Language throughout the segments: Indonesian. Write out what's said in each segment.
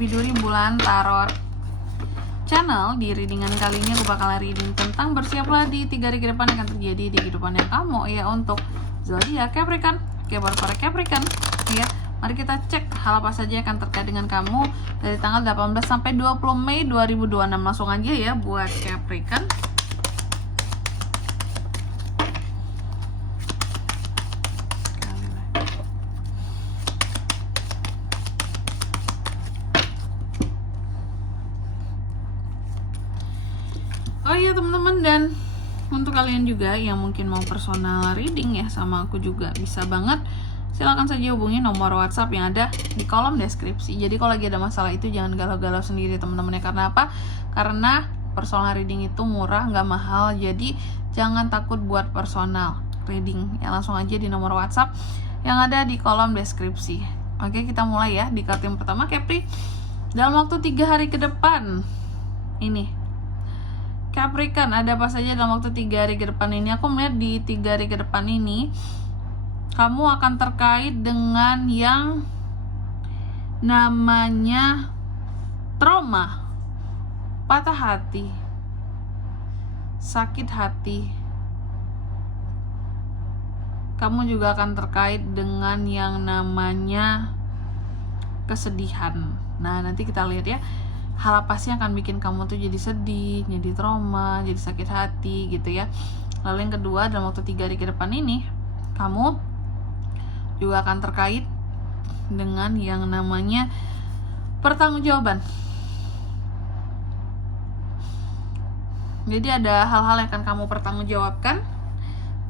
Biduri bulan Tarot Channel. Di readingan kali ini aku bakal reading tentang bersiaplah di 3 hari ke depan akan terjadi di kehidupan yang kamu ya untuk zodiak Capricorn. Oke, buat para Capricorn ya, mari kita cek hal apa saja yang akan terkait dengan kamu dari tanggal 18 sampai 20 Mei 2026. Langsung aja ya buat Capricorn. Oh iya teman-teman, dan untuk kalian juga yang mungkin mau personal reading ya sama aku juga bisa banget, silahkan saja hubungi nomor WhatsApp yang ada di kolom deskripsi. Jadi kalau lagi ada masalah itu jangan galau-galau sendiri teman-teman ya. Karena apa? Karena personal reading itu murah, nggak mahal. Jadi jangan takut buat personal reading ya, langsung aja di nomor WhatsApp yang ada di kolom deskripsi. Oke, kita mulai ya di kartu yang pertama, Capri. Dalam waktu 3 hari ke depan ini Capricorn, ada apa saja dalam waktu 3 hari ke depan ini? Aku melihat di 3 hari ke depan ini kamu akan terkait dengan yang namanya trauma, patah hati, sakit hati. Kamu juga akan terkait dengan yang namanya kesedihan. Nah, nanti kita lihat ya, hal apa sih yang akan bikin kamu tuh jadi sedih, jadi trauma, jadi sakit hati gitu ya. Lalu yang kedua, dalam waktu 3 hari ke depan ini kamu juga akan terkait dengan yang namanya pertanggungjawaban. Jadi ada hal-hal yang akan kamu pertanggungjawabkan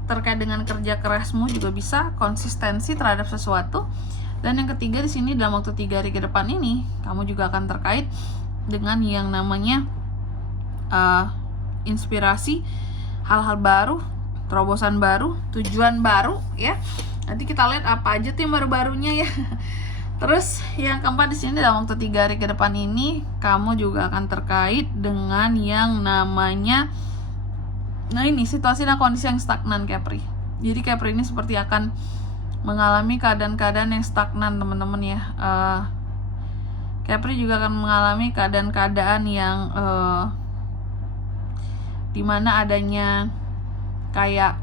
terkait dengan kerja kerasmu, juga bisa konsistensi terhadap sesuatu. Dan yang ketiga di sini, dalam waktu 3 hari ke depan ini kamu juga akan terkait dengan yang namanya inspirasi, hal-hal baru, terobosan baru, tujuan baru ya. Nanti kita lihat apa aja tuh yang baru-barunya ya. Terus yang keempat di sini, dalam waktu 3 hari ke depan ini kamu juga akan terkait dengan yang namanya, nah ini situasi dan kondisi yang stagnan Capri. Jadi Capri ini seperti akan mengalami keadaan-keadaan yang stagnan teman-teman ya. Capri juga akan mengalami keadaan-keadaan yang dimana adanya kayak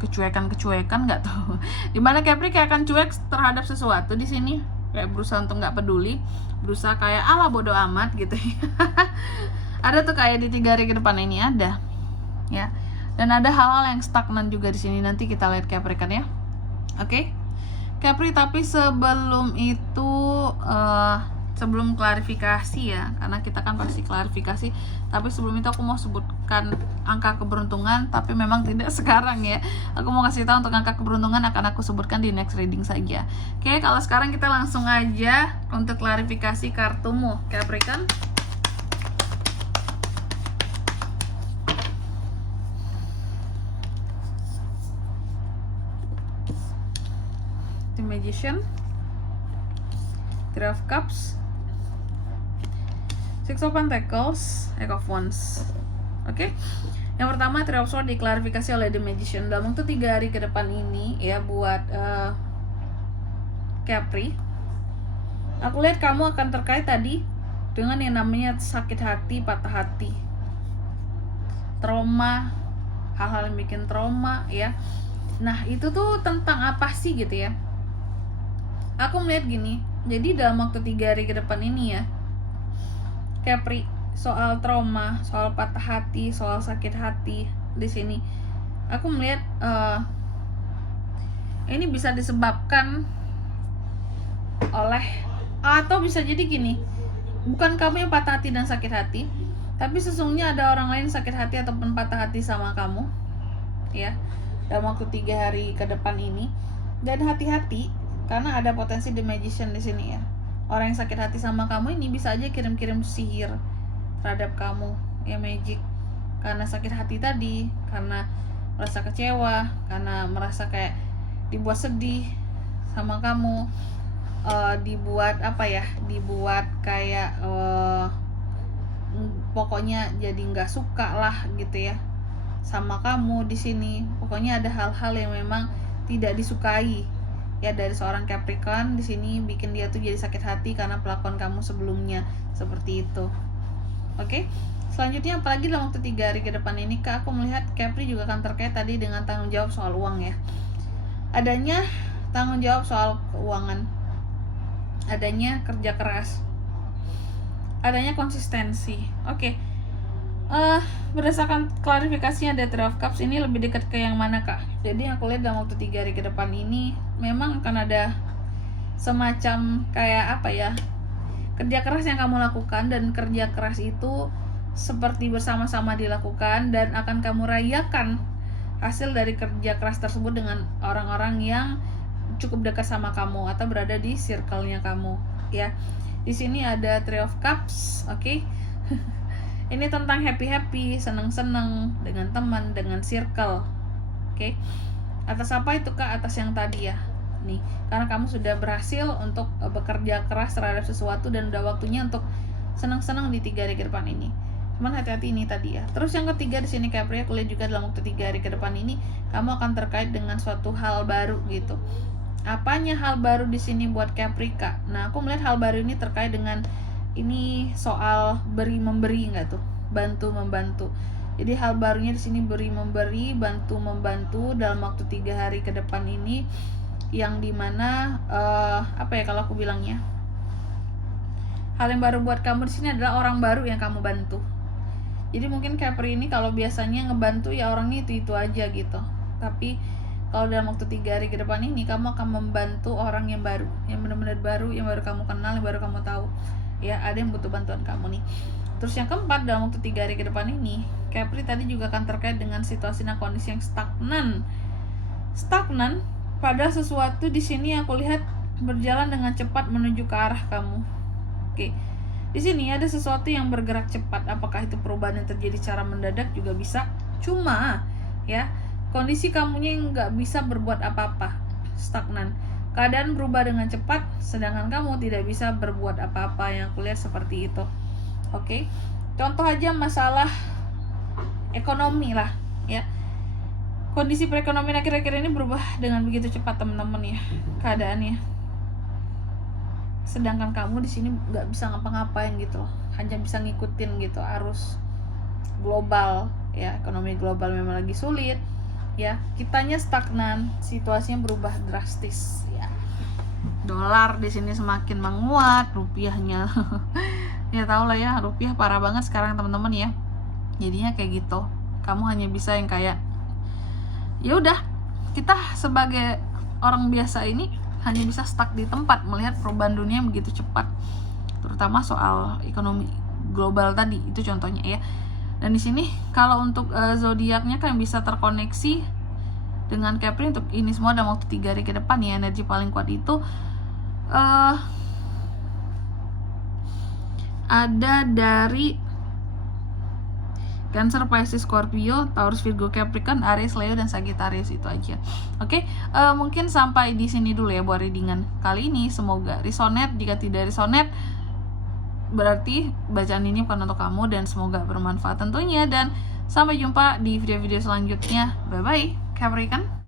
kecuekan nggak tuh, dimana Capri kayak akan cuek terhadap sesuatu di sini, kayak berusaha untuk nggak peduli, berusaha kayak ala bodo amat gitu. Ada tuh kayak di 3 hari ke depan ini ada ya, dan ada hal-hal yang stagnan juga di sini. Nanti kita lihat Capri kan ya. Oke, Capri, tapi sebelum itu sebelum klarifikasi ya, karena kita kan pasti klarifikasi, tapi sebelum itu aku mau sebutkan angka keberuntungan, tapi memang tidak sekarang ya. Aku mau kasih tahu untuk angka keberuntungan akan aku sebutkan di next reading saja. Oke, kalau sekarang kita langsung aja untuk klarifikasi kartumu Capricorn. The Magician, Three of Cups, Six of Pentacles, Eight of Wands. Oke, yang pertama Three of Swords diklarifikasi oleh The Magician. Dalam waktu 3 hari ke depan ini ya buat Capri, aku lihat kamu akan terkait tadi dengan yang namanya sakit hati, patah hati, trauma, hal-hal yang bikin trauma ya. Nah itu tuh tentang apa sih gitu ya. Aku melihat gini, jadi dalam waktu 3 hari ke depan ini ya Capri, soal trauma, soal patah hati, soal sakit hati di sini, aku melihat ini bisa disebabkan oleh, atau bisa jadi gini, bukan kamu yang patah hati dan sakit hati, tapi sesungguhnya ada orang lain sakit hati ataupun patah hati sama kamu ya dalam waktu 3 hari ke depan ini. Dan hati-hati karena ada potensi The Magician di sini ya. Orang yang sakit hati sama kamu ini bisa aja kirim-kirim sihir terhadap kamu ya, magic, karena sakit hati tadi, karena merasa kecewa, karena merasa kayak dibuat sedih sama kamu, dibuat apa ya, dibuat kayak pokoknya jadi nggak suka lah gitu ya sama kamu di sini. Pokoknya ada hal-hal yang memang tidak disukai ya dari seorang Capricorn. Di sini bikin dia tuh jadi sakit hati karena perlakuan kamu sebelumnya seperti itu. Oke. Selanjutnya apalagi dalam waktu 3 hari ke depan ini Kak, aku melihat Capri juga akan terkait tadi dengan tanggung jawab soal uang ya. Adanya tanggung jawab soal keuangan, adanya kerja keras, adanya konsistensi. Oke. Berdasarkan klarifikasinya dari Three of Cups ini lebih dekat ke yang mana Kak? Jadi aku lihat dalam waktu 3 hari ke depan ini memang akan ada semacam kayak apa ya, kerja keras yang kamu lakukan, dan kerja keras itu seperti bersama-sama dilakukan dan akan kamu rayakan hasil dari kerja keras tersebut dengan orang-orang yang cukup dekat sama kamu atau berada di circle-nya kamu ya. Di sini ada Three of Cups, oke. Ini tentang happy-happy, seneng-seneng dengan teman, dengan circle. Oke. Atas apa itu Kak? Atas yang tadi ya. Nih, karena kamu sudah berhasil untuk bekerja keras terhadap sesuatu dan udah waktunya untuk seneng-seneng di 3 hari ke depan ini. Cuman hati-hati ini tadi ya. Terus yang ketiga di sini Capri, aku lihat juga dalam waktu 3 hari ke depan ini kamu akan terkait dengan suatu hal baru gitu. Apanya hal baru di sini buat Capri Kak? Nah, aku melihat hal baru ini terkait dengan ini soal beri memberi enggak tuh, bantu membantu. Jadi hal barunya di sini beri memberi, bantu membantu dalam waktu 3 hari ke depan ini, yang dimana apa ya kalau aku bilangnya, hal yang baru buat kamu di sini adalah orang baru yang kamu bantu. Jadi mungkin Capri ini kalau biasanya ngebantu ya orangnya itu aja gitu, tapi kalau dalam waktu 3 hari ke depan ini kamu akan membantu orang yang baru, yang benar-benar baru, yang baru kamu kenal, yang baru kamu tahu. Ya, ada yang butuh bantuan kamu nih. Terus yang keempat dalam waktu 3 hari ke depan ini, Capri tadi juga akan terkait dengan situasi dan kondisi yang stagnan. Stagnan pada sesuatu di sini aku lihat berjalan dengan cepat menuju ke arah kamu. Oke. Di sini ada sesuatu yang bergerak cepat. Apakah itu perubahan yang terjadi secara mendadak juga bisa. Cuma ya, kondisi kamunya yang nggak bisa berbuat apa-apa, stagnan. Keadaan berubah dengan cepat, sedangkan kamu tidak bisa berbuat apa-apa, yang kulihat seperti itu. Oke. Contoh aja masalah ekonomi lah, ya. Kondisi perekonomian akhir-akhir ini berubah dengan begitu cepat teman-teman ya, keadaannya. Sedangkan kamu di sini nggak bisa ngapa-ngapain gitu loh, hanya bisa ngikutin gitu arus global, ya. Ekonomi global memang lagi sulit. Ya, kitanya stagnan, situasinya berubah drastis ya. Dolar di sini semakin menguat, rupiahnya ya tau lah ya, rupiah parah banget sekarang teman-teman ya. Jadinya kayak gitu. Kamu hanya bisa yang kayak ya udah, kita sebagai orang biasa ini hanya bisa stuck di tempat melihat perubahan dunia yang begitu cepat. Terutama soal ekonomi global tadi, itu contohnya ya. Dan di sini kalau untuk zodiaknya kan bisa terkoneksi dengan Capri untuk ini semua dalam waktu 3 hari ke depan ya. Energi paling kuat itu ada dari Cancer, Pisces, Scorpio, Taurus, Virgo, Capricorn, Aries, Leo, dan Sagittarius. Itu aja. Oke, mungkin sampai di sini dulu ya buat readingan kali ini. Semoga resonate. Jika tidak resonate, berarti bacaan ini bukan untuk kamu, dan semoga bermanfaat tentunya. Dan sampai jumpa di video-video selanjutnya. Bye bye, Capricorn.